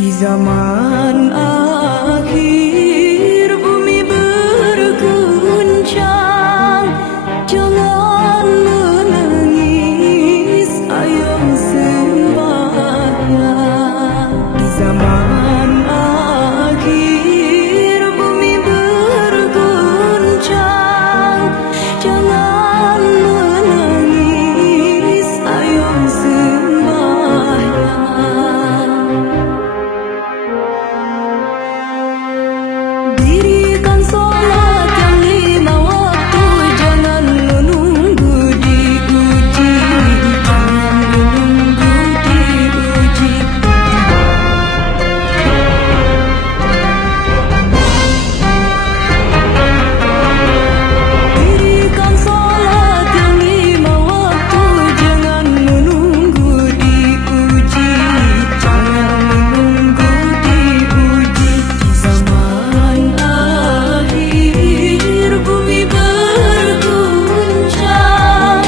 Di zaman akhir bumi berguncang, jangan menangis, ayo sembahyang. Di zaman akhir bumi berguncang, jangan menangis, ayo sembahyang. Dirikan sholat yang 5 waktu, jangan menunggu diuji, jangan menunggu diuji. Dirikan sholat yang 5 waktu, jangan menunggu diuji, jangan menunggu diuji. Di zaman akhir bumi berguncang,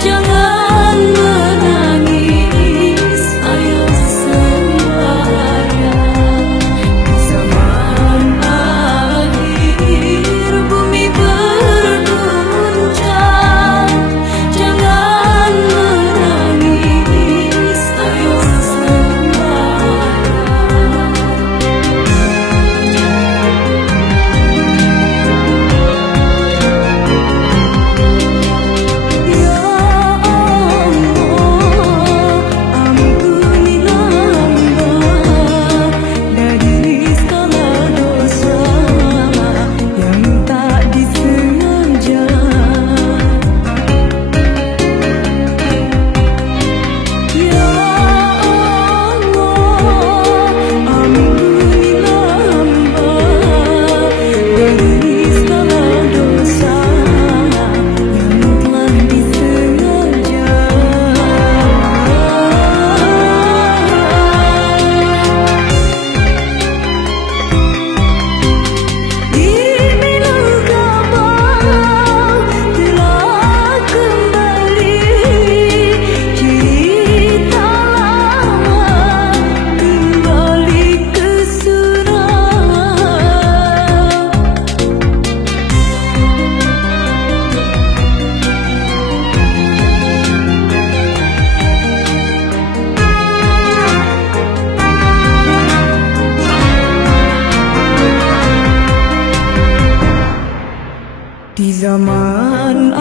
jangan menangis, ayo sembahyang. Di zaman akhir bumi berguncang, jangan menangis, ayo sembahyang. Ya Allah, ampunilah hamba dari segala dosa yang tak disengaja. Ya Allah, ampunilah hamba dari segala dosa yang telah disengaja. Diri Minangkabau telah kembali, cerita lama kembali ke surau. Di zaman